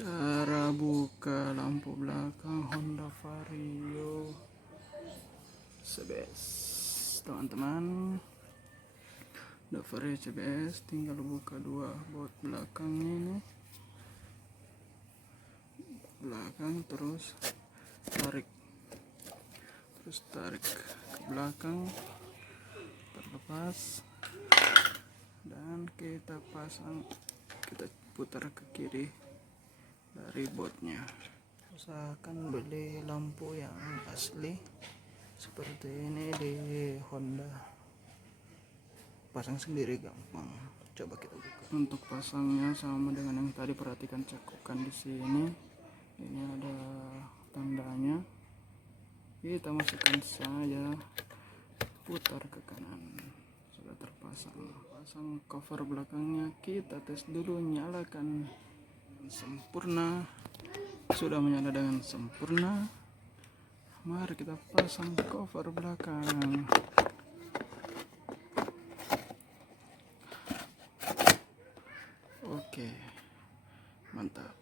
Cara buka lampu belakang Honda Vario CBS. Teman-teman, Honda Vario CBS tinggal buka dua baut belakangnya ini, belakang, terus tarik ke belakang, terlepas, dan kita putar ke kiri dari bautnya. Usahakan beli lampu yang asli seperti ini di Honda, pasang sendiri gampang. Coba kita buka. Untuk pasangnya sama dengan yang tadi, perhatikan cekukan di sini. Ini ada tandanya. Kita masukkan saja, putar ke kanan. Sudah terpasang. Pasang cover belakangnya, kita tes dulu, nyalakan sempurna. Sudah menyala dengan sempurna. Mari kita pasang cover belakang. Oke, mantap.